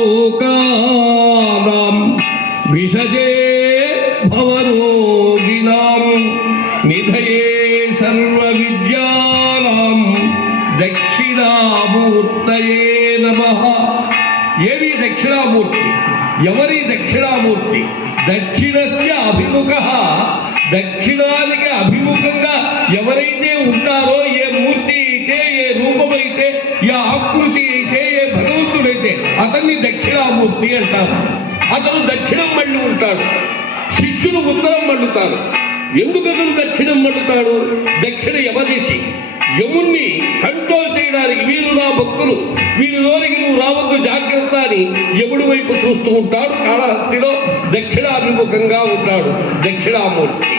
లోకానాం విషజే భవరోగిణాం నిధయే సర్వ విద్యానాం దక్షిణామూర్తయే నమః. ఏవి దక్షిణామూర్తి? ఎవరి దక్షిణామూర్తి? దక్షిణస్య అభిముఖ. దక్షిణానికి అభిముఖంగా ఎవరైతే ఉంటారో ఉంది అంటారు. అతను దక్షిణం మళ్ళీ ఉంటాడు. శిష్యులు ఉత్తరం మళ్ళుతారు. ఎందుకు అతను దక్షిణం మళ్ళుతాడు? దక్షిణ యమదేశి. యముణ్ణి కంట్రోల్ చేయడానికి వీరు నా భక్తులు. వీరిలోనికి నువ్వు రావద్దు జాగ్రత్త అని యముడి వైపు చూస్తూ ఉంటాడు. కాళహస్తిలో దక్షిణాభిముఖంగా ఉంటాడు దక్షిణామూర్తి.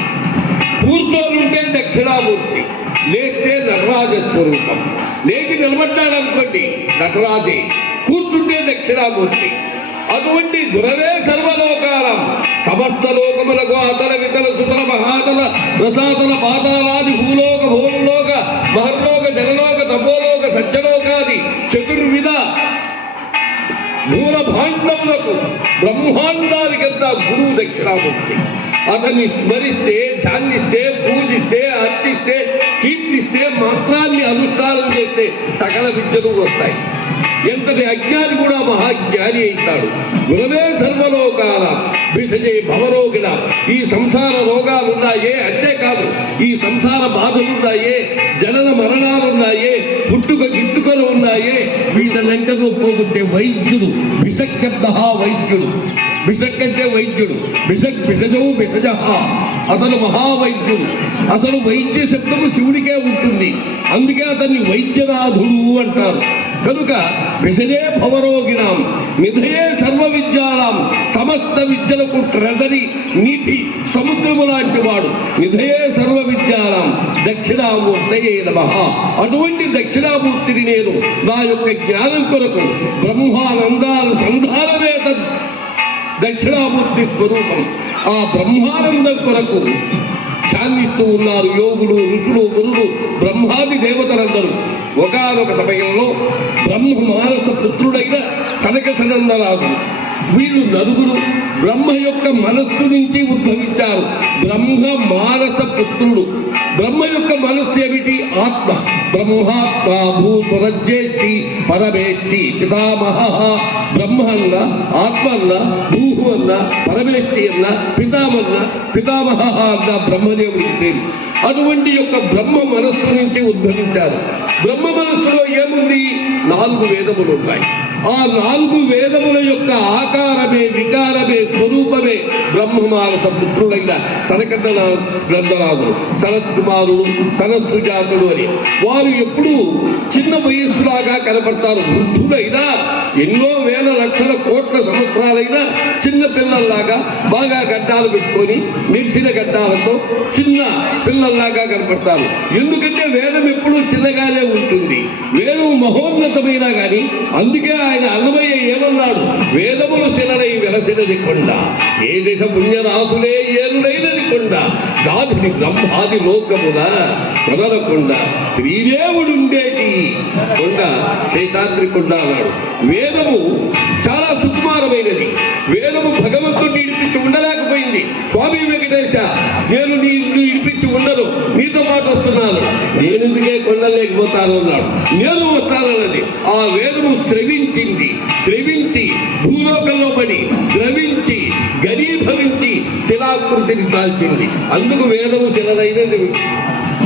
కూర్చోనుంటే దక్షిణామూర్తి. లేస్తే నటరాజ స్వరూపం. లేచి నిలబడ్డాడు అనుకోండి నటరాజే. కూర్చుంటే దక్షిణామూర్తి. అటువంటి గురవే సర్వలోకాలం. సమస్త లోకములకు అతల వితల సుతల మహాతల రసాతల పాతాలాది భూలోక భూలోక మహర్లోక జనలోక తపోలోక సత్యలోకాది చతుర్విధ మూల భాండములకు బ్రహ్మాండానికంతా గురువు దక్షిణామూర్తి అతన్ని స్మరిస్తే ధ్యానిస్తే పూజిస్తే అర్చిస్తే కీర్తిస్తే మంత్రాన్ని అనుష్ఠానం చేస్తే సకల విద్యలు వస్తాయి. ఎంతటి అజ్ఞాని కూడా మహాజ్ఞాని అవుతాడు గురవే సర్వలోకాల విషజే భవరోగిణ. ఈ సంసార రోగాలున్నాయే అంతేకాదు ఈ సంసార బాధలున్నాయే జనన మరణాలున్నాయే పుట్టుక గిట్టుకలు ఉన్నాయే వీటన్నింటిలో పోగొట్టే వైద్యుడు విషశబ్ద వైద్యుడు. విషక్కంటే వైద్యుడు. విషక్ విషజవు విషజ అతను మహావైద్యుడు. అసలు వైద్య శబ్దము శివుడికే ఉంటుంది. అందుకే అతన్ని వైద్యనాథుడు అంటారు. కనుక విషయే భవరోగిణాం నిధయే సర్వ విద్యానాం సమస్త విద్యలకు ట్రెజరీ నీతి సముద్రము లాంటి వాడు. నిధయే సర్వ విద్యానాం దక్షిణామూర్తయే నమ. అటువంటి దక్షిణామూర్తిని నేను నా యొక్క జ్ఞానం కొరకు బ్రహ్మానందాల సంధానమే దక్షిణామూర్తి స్వరూపం. ఆ బ్రహ్మానందం కొరకు ధ్యానిస్తూ ఉన్నారు యోగులు ఋషులు గురులు బ్రహ్మాది దేవతలందరూ. ఒకనొక సమయంలో బ్రహ్మ మానస పుత్రుడైన కనక సనందరాజు. వీళ్ళు నలుగురు బ్రహ్మ యొక్క మనస్సు నుంచి ఉద్భవించారు. బ్రహ్మ మానస పుత్రుడు. బ్రహ్మ యొక్క మనస్సు ఏమిటి? ఆత్మ. బ్రహ్మాత్మ భూతురజ్యేష్టి పరమేష్టి పితామహ బ్రహ్మన్న ఆత్మన్న ఆత్మ అన్న భూహు అన్న పరమేష్టి అన్న పితామన్న పితామహ అన్న బ్రహ్మదేవుడి పేరు అటువంటి యొక్క బ్రహ్మ మనస్సు నుంచి ఉద్భవించారు. బ్రహ్మ మనస్సులో ఏముంది? నాలుగు వేదములు ఉన్నాయి. ఆ నాలుగు వేదముల యొక్క ఆకారమే వికారమే స్వరూపమే బ్రహ్మమానస పుత్రుడైన సనకన్న గ్రంథరాజులు శరత్ కుమారుడు సనస్సు జాతుడు అని. వారు వారు ఎప్పుడూ చిన్న వయస్సులాగా కనపడతారు. వృద్ధులైనా ఎన్నో వేల లక్షల కోట్ల సంవత్సరాలైనా చిన్న పిల్లల్లాగా బాగా గడ్డాలు పెట్టుకొని మెరిసిన గడ్డాలతో చిన్న పిల్లల్లాగా కనపడతారు. ఎందుకంటే వేదం ఎప్పుడూ చిన్నగానే ఉంటుంది. మహోన్నతమైన కానీ అందుకే ఆయన అన్నమయ్య ఏమన్నాడు? వేదములు తినడై వెలసినది కొండ ఏ దిశ పుణ్యరాసులే ఏరుడైనది కొండ దాదిని బ్రహ్మాది లోకమున కొనలకొండ శ్రీదేవుడుండేటి? కొండ శేషాద్రి కొండ అన్నాడు. వేదము చాలా సుకుమారమైనది. వేదము భగవంతుడిని నడిపించి ఉండలేకపోయింది. స్వామి వెంకటేశ నేను నీ నీ ఇడిపించి ఉండను నీతో పాటు వస్తున్నాను నేను ఎందుకే కొండలేకపోతాను అన్నాడు. నేను వస్తానన్నది. ఆ వేదము స్రవించింది. స్రవించి భూలోకంలో పడి ద్రవించి గరీభవించి శిలాకృతిని దాల్చింది. అందుకు వేదము శిలదైనది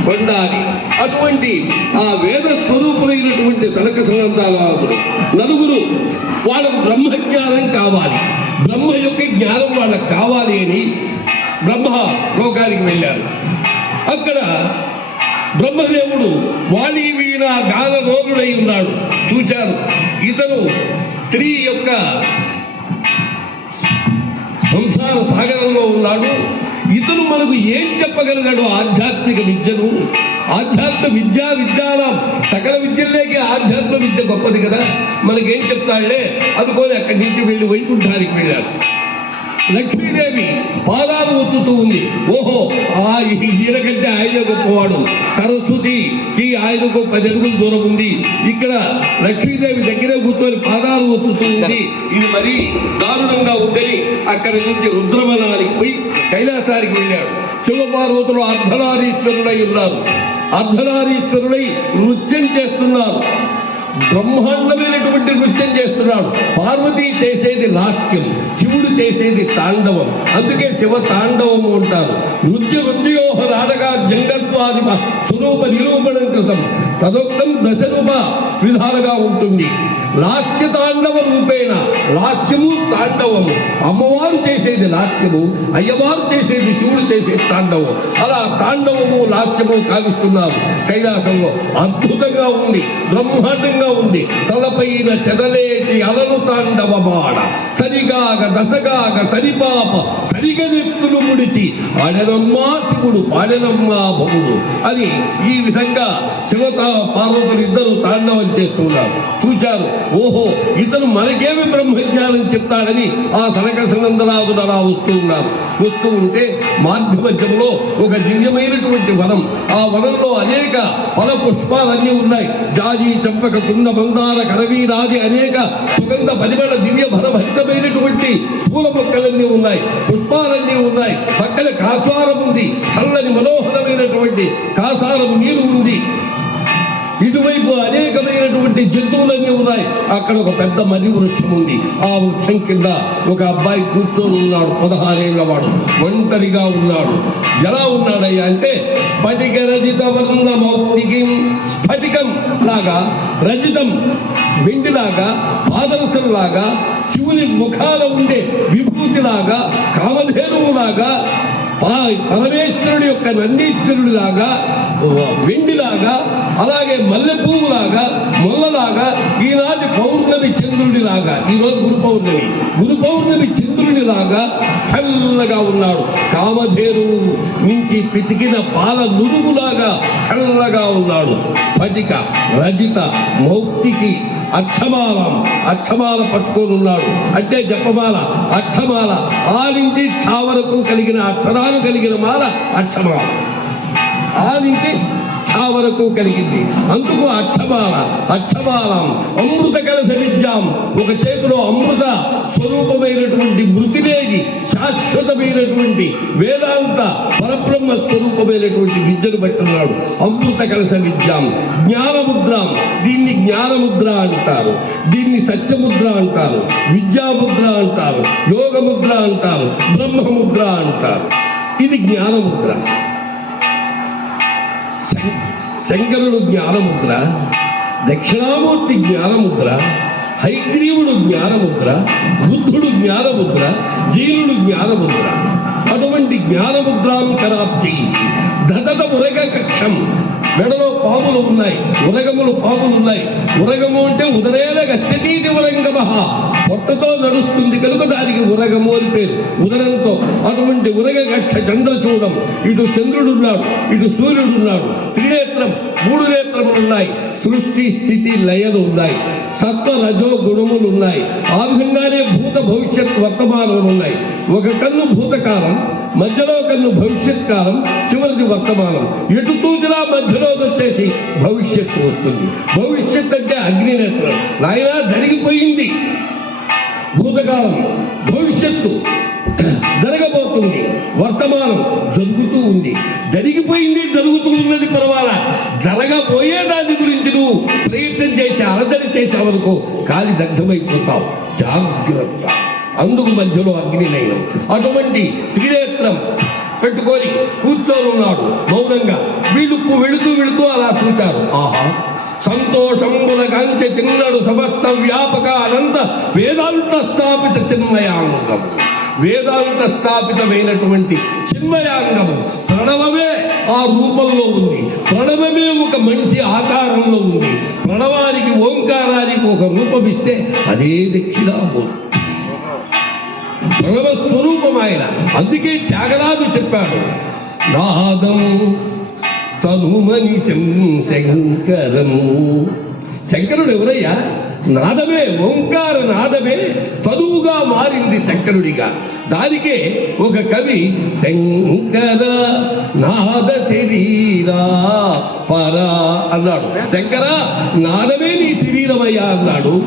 పొందాలి అటువంటి ఆ వేద స్వరూపులైనటువంటి తనక సంబంధాలు నలుగురు వాళ్ళకు బ్రహ్మజ్ఞానం కావాలి. బ్రహ్మ యొక్క జ్ఞానం వాళ్ళకు కావాలి అని బ్రహ్మ లోకానికి వెళ్ళారు. అక్కడ బ్రహ్మదేవుడు వాలి వీణ గాల రోగుడై ఉన్నాడు. చూచారు. ఇతను స్త్రీ యొక్క సంసార సాగరంలో ఉన్నాడు. ఇతను మనకు ఏం చెప్పగలిగాడు ఆధ్యాత్మిక విద్యను? ఆధ్యాత్మ విద్యా విద్యానం సకల విద్యలేకే ఆధ్యాత్మ విద్య గొప్పది కదా. మనకేం చెప్తాడే? అనుకోని అక్కడి నుంచి వెళ్ళి వైకుంఠానికి వెళ్ళాడు లక్ష్మీదేవి పాదాలు ఒత్తుతూ ఉంది. ఓహో ఆ ఈయన కంటే ఆయన గొప్పవాడు. సరస్వతికి ఆయనకు పది అడుగుల దూరం ఉంది. ఇక్కడ లక్ష్మీదేవి దగ్గరే కూర్చొని పాదాలు ఒత్తుతూ ఉంది. ఇది మరీ దారుణంగా ఉందని అక్కడి నుంచి రుద్రవనానికి పోయి కైలాసానికి వెళ్ళాడు. శివపార్వతులు అర్ధనారీశ్వరుడై ఉన్నారు. అర్ధనారీశ్వరుడై నృత్యం చేస్తున్నారు. బ్రహ్మాండమైనటువంటి నృత్యం చేస్తున్నాడు. పార్వతి చేసేది లాస్యం శివుడు చేసేది తాండవం. అందుకే శివ తాండవము అంటారు. నృత్య నృత్యోహ నాటక జంగత్వాది స్వరూప నిరూపణం కృతం. తదొక్తం దశరూప విధాలుగా ఉంటుంది. లాస్య తాండవ రూపేణ లాస్యము తాండవము. అమ్మవారు చేసేది లాస్యము అయ్యవారు చేసేది శివుడు చేసే తాండవం అలా తాండవము లాస్యము కావిస్తున్నారు కైలాసంలో. అద్భుతంగా ఉంది బ్రహ్మాండంగా ఉంది. తలపైన చెదలేటి అలలు తాండవమాడ. సరిగాగ దశగాగ సరిపాప సరిగనెత్తులు ముడిచి ఆడనమ్మా శివుడు పాడనమ్మా భవుడు. అని ఈ విధంగా శివత పార్వతులు ఇద్దరు తాండవం చేస్తున్నారు. చూశారు. ఓహో ఇతను మనకేమి బ్రహ్మజ్ఞానం చెప్తాడని ఆ సనకసనందనాథుడు అలా వస్తూ ఉన్నారు. వస్తూ ఉంటే మార్గ ఒక దివ్యమైనటువంటి వనం. ఆ వనంలో అనేక ఫల పుష్పాలన్నీ ఉన్నాయి. జాజి చంపక కుండ మందార కరవీరాది అనేక సుగంధ పరిమళ దివ్య భరభరితమైనటువంటి పూల మొక్కలన్నీ ఉన్నాయి. పుష్పాలన్నీ ఉన్నాయి. పక్కన కాస్వారం ఉంది. చల్లని మనోహరమైనటువంటి కాసారం నీరు ఉంది. ఇటువైపు అనేకమైనటువంటి జంతువులన్నీ ఉన్నాయి. అక్కడ ఒక పెద్ద మర్రి వృక్షం ఉంది. ఆ వృక్షం కింద ఒక అబ్బాయి కూర్చొని ఉన్నాడు. పదహారేళ్ళ వాడు. ఒంటరిగా ఉన్నాడు. ఎలా ఉన్నాడయ్యా అంటే స్ఫటిక రజిత వర్ణ మౌక్తికి స్ఫటికం లాగా రజితం వెండిలాగా పాదరసంలాగా శివుని ముఖాల ఉండే విభూతిలాగా కామధేనువులాగా ఆ పరమేశ్వరుడు యొక్క నందీశ్వరుడిలాగా వెండిలాగా అలాగే మల్లెపూవులాగా మొల్లలాగా ఈనాటి పౌర్ణమి చంద్రుడిలాగా ఈరోజు గురు పౌర్ణమి గురు పౌర్ణమి చంద్రుడిలాగా చల్లగా ఉన్నాడు. కామధేను నుంచి పితికిన పాల నురుగులాగా చల్లగా ఉన్నాడు. పటిక రజిత మౌక్తికి అక్షమాలం అక్షమాల పట్టుకొని ఉన్నాడు. అంటే జపమాల అక్షమాల ఆ నుంచి ఛా వరకు కలిగిన అక్షరాలు కలిగిన మాల అర్థమాల ఆ నుంచి ఛా వరకు కలిగింది. అందుకు అక్షమాల అక్షమాలం అమృత కలస విద్యాం. ఒక చేతిలో అమృత స్వరూపమైనటువంటి మృతిలేగి శాశ్వతమైనటువంటి వేదాంత పరబ్రహ్మ స్వరూపమైనటువంటి విద్యను పట్టున్నాడు అమృత కలస విద్యాం. జ్ఞానముద్రాం దీన్ని జ్ఞానముద్ర అంటారు. దీన్ని సత్యముద్ర అంటారు. విద్యాముద్ర అంటారు. యోగముద్ర అంటారు. బ్రహ్మముద్ర అంటారు. ఇది జ్ఞానముద్ర. శంకరుడు జ్ఞానముద్ర దక్షిణామూర్తి జ్ఞానముద్ర హైగ్రీవుడు జ్ఞానముద్ర బుద్ధుడు జ్ఞానముద్ర జీనుడు జ్ఞానముద్ర. అటువంటి జ్ఞానముద్రాం కరాప్తి దదత ఉరగ కక్షం. మెడలో పాములు ఉన్నాయి ఉరగములు పాములు ఉన్నాయి. ఉరగము అంటే ఉదరేల గచ్చతీతి ఉరంగమహ. పొట్టతో నడుస్తుంది కనుక దానికి ఉరగము అని పేరు. ఉదరంతో అటువంటి ఉరగ గక్ష చంద్రచూడం. ఇటు చంద్రుడు ఉన్నాడు ఇటు సూర్యుడున్నాడు. త్రినేత్రం మూడు నేత్రములు ఉన్నాయి. సృష్టి స్థితి లయలు ఉన్నాయి. సత్వ రజో గుణములు ఉన్నాయి. ఆ విధంగానే భూత భవిష్యత్ వర్తమానములు ఉన్నాయి. ఒక కన్ను భూతకాలం మధ్యలో కన్ను భవిష్యత్ కాలం చివరిది వర్తమానం. ఎటు చూసినా మధ్యలో వచ్చేసి భవిష్యత్తు వస్తుంది. భవిష్యత్ అంటే అగ్నినేత్రం నాయన జరిగిపోయింది. భూతకాలం భవిష్యత్తు. జరగబోతుంది వర్తమానం జరుగుతూ ఉంది. జరిగిపోయింది జరుగుతూ ఉన్నది పర్వాలా? జరగబోయే దాని గురించి నువ్వు ప్రయత్నం చేసి అలదడి చేసావనుకో కాలి దగ్ధమైపోతావు. జాగ్రత్త. అందుకు మధ్యలో అగ్నిలయం అటువంటి త్రినేత్రం పెట్టుకొని కూర్చొని ఉన్నాడు. మౌనంగా వీళ్ళు వెళుతూ వెళుతూ అలా చూశారు ఆహా! సంతోషం కంచె చిన్నడు సమస్త వ్యాపక అనంత వేదాంత స్థాపిత చిన్మయాంగం వేదాంత స్థాపితమైనటువంటి చిన్మయాంగము ప్రణవమే ఆ రూపంలో ఉంది. ప్రణవమే ఒక మనిషి ఆకారంలో ఉంది. ప్రణవానికి ఓంకారానికి ఒక రూపం ఇస్తే అదే దక్షిణామూర్తి ప్రణవ స్వరూపం ఆయన. అందుకే త్యాగరాజు చెప్పాడు నాదం తనుమని శంకరము. శంకరుడు ఎవరయ్యా? నాదమే ఓంకార నాదమే చదువుగా మారింది శంకరుడిగా. దానికే ఒక కవి శంకర నాద శరీరా పరా అన్నాడు. శంకర నాదమే నీ శరీరమయ్యా అన్నాడు.